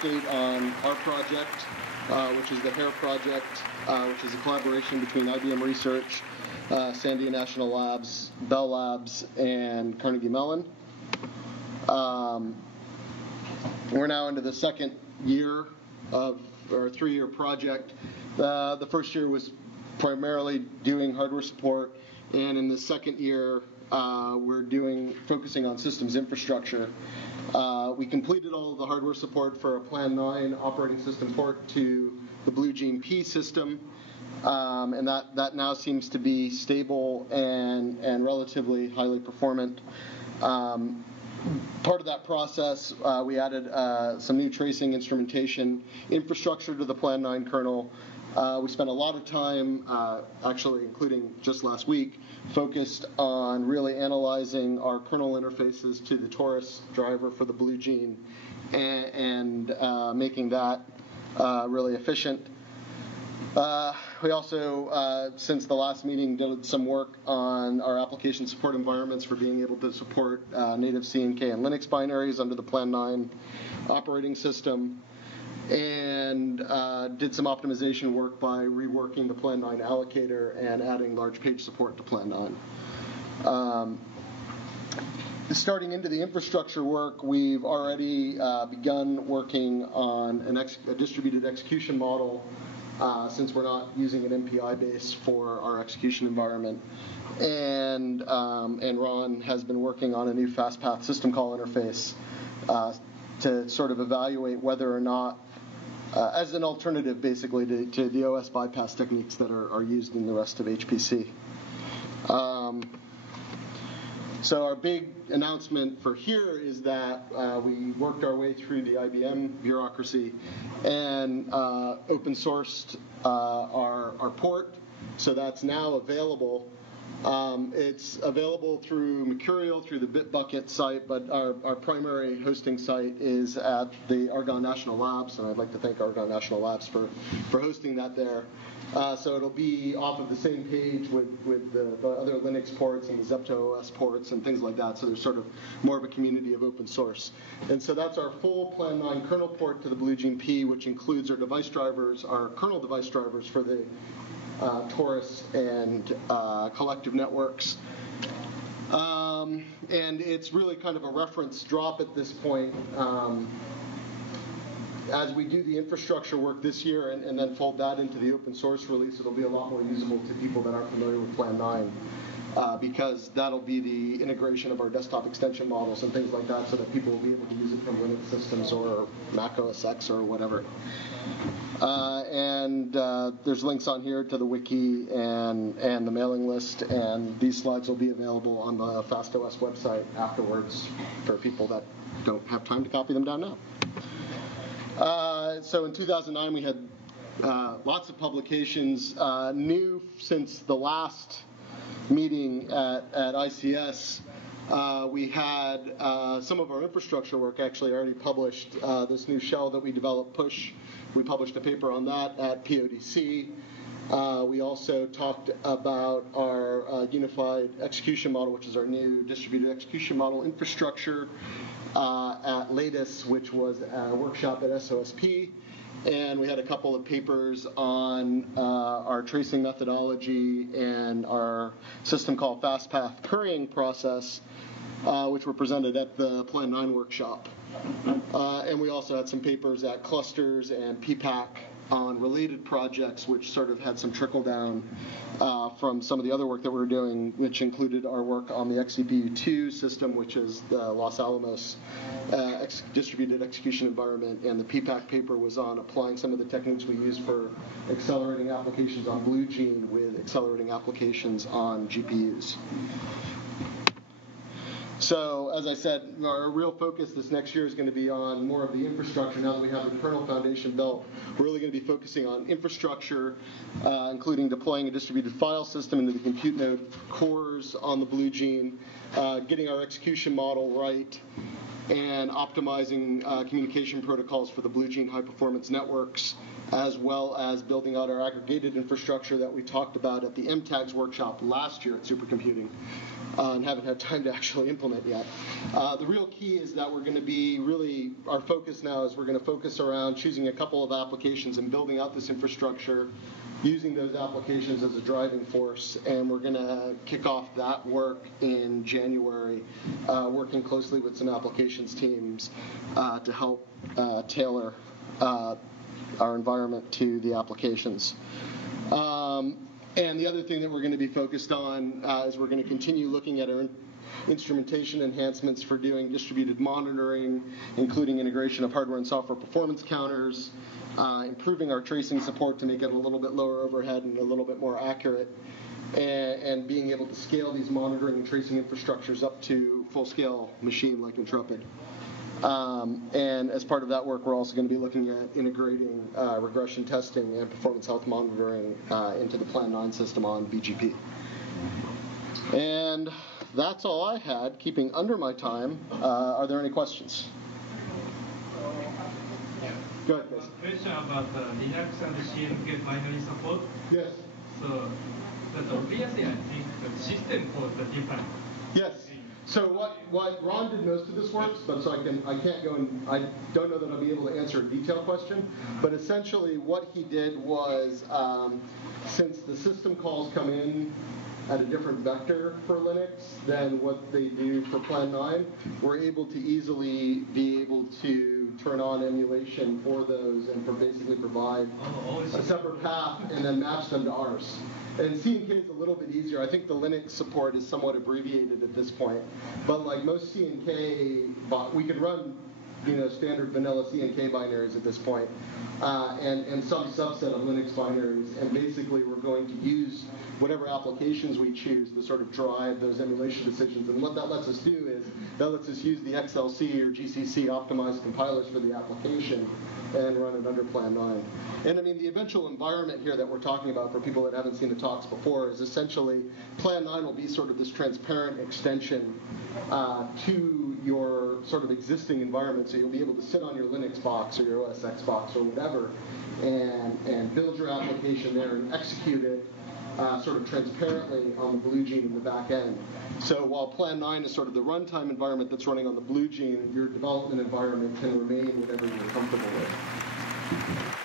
update on our project, which is the HARE project, which is a collaboration between IBM Research, Sandia National Labs, Bell Labs, and Carnegie Mellon. We're now into the second year of our 3-year project. The first year was primarily doing hardware support, and in the second year we're focusing on systems infrastructure. We completed all of the hardware support for a Plan 9 operating system port to the Blue Gene P system, and that now seems to be stable and relatively highly performant. Part of that process, we added some new tracing instrumentation infrastructure to the Plan 9 kernel. We spent a lot of time, actually including just last week, focused on really analyzing our kernel interfaces to the Taurus driver for the Blue Gene and making that really efficient. We also, since the last meeting, did some work on our application support environments for being able to support native C&K and Linux binaries under the Plan 9 operating system, and did some optimization work by reworking the Plan 9 allocator and adding large page support to Plan 9. Starting into the infrastructure work, we've already begun working on a distributed execution model, since we're not using an MPI base for our execution environment. And Ron has been working on a new FastPath system call interface to sort of evaluate whether or not, as an alternative basically to the OS bypass techniques that are used in the rest of HPC. So our big announcement for here is that we worked our way through the IBM bureaucracy and open sourced our port, so that's now available. It's available through Mercurial, through the Bitbucket site, but our primary hosting site is at the Argonne National Labs, and I'd like to thank Argonne National Labs for hosting that there. So it'll be off of the same page with the other Linux ports and the Zepto-OS ports and things like that, so there's sort of more of a community of open source. And so that's our full Plan 9 kernel port to the Blue Gene P, which includes our device drivers, our kernel device drivers for the Taurus and collective networks. And it's really kind of a reference drop at this point. As we do the infrastructure work this year and then fold that into the open source release, it'll be a lot more usable to people that aren't familiar with Plan 9, because that'll be the integration of our desktop extension models and things like that, so that people will be able to use it from Linux systems or Mac OS X or whatever. And there's links on here to the wiki and the mailing list, and these slides will be available on the FastOS website afterwards for people that don't have time to copy them down now. So in 2009, we had lots of publications. New since the last meeting at ICS, we had some of our infrastructure work actually already published. This new shell that we developed, Push, we published a paper on that at PODC. We also talked about our unified execution model, which is our new distributed execution model infrastructure, at Lattice, which was a workshop at SOSP. And we had a couple of papers on our tracing methodology and our system called FastPath currying process, which were presented at the Plan 9 workshop. And we also had some papers at Clusters and PPAC on related projects, which sort of had some trickle down from some of the other work that we were doing, which included our work on the XCPU2 system, which is the Los Alamos distributed execution environment, and the PPAC paper was on applying some of the techniques we use for accelerating applications on Blue Gene with accelerating applications on GPUs. So, as I said, our real focus this next year is going to be on more of the infrastructure. Now that we have the kernel foundation built, we're really going to be focusing on infrastructure, including deploying a distributed file system into the compute node cores on the Blue Gene, getting our execution model right, and optimizing communication protocols for the Blue Gene high-performance networks, as well as building out our aggregated infrastructure that we talked about at the MTAGS workshop last year at SuperComputing. and haven't had time to actually implement yet. The real key is that we're going to be really, our focus now is we're going to focus around choosing a couple of applications and building out this infrastructure, using those applications as a driving force, and we're going to kick off that work in January, working closely with some applications teams to help tailor our environment to the applications. And the other thing that we're going to be focused on is we're going to continue looking at our instrumentation enhancements for doing distributed monitoring, including integration of hardware and software performance counters, improving our tracing support to make it a little bit lower overhead and a little bit more accurate, and being able to scale these monitoring and tracing infrastructures up to full-scale machine like Intrepid. And as part of that work, we're also going to be looking at integrating regression testing and performance health monitoring into the Plan 9 system on BGP. And that's all I had, keeping under my time. Are there any questions? Go ahead, guys. Question about Linux and CNK binary support. Yes. So that's obviously, I think, the system calls the different. Yes. So what Ron did most of this work, but so I can't go and I don't know that I'll be able to answer a detailed question. But essentially, what he did was, since the system calls come in at a different vector for Linux than what they do for Plan 9, we're able to easily be able to turn on emulation for those and basically provide a separate path and then match them to ours. And CNK is a little bit easier. I think the Linux support is somewhat abbreviated at this point. But like most CNK, we could run standard vanilla CNK binaries at this point, and some subset of Linux binaries. And basically, we're going to use whatever applications we choose to sort of drive those emulation decisions. And what that lets us do is that lets us use the XLC or GCC optimized compilers for the application and run it under Plan 9. And I mean, the eventual environment here that we're talking about for people that haven't seen the talks before is essentially Plan 9 will be sort of this transparent extension to your sort of existing environment. So you'll be able to sit on your Linux box or your OS X box or whatever and build your application there and execute it sort of transparently on the Blue Gene in the back end. So while Plan 9 is sort of the runtime environment that's running on the Blue Gene, your development environment can remain whatever you're comfortable with.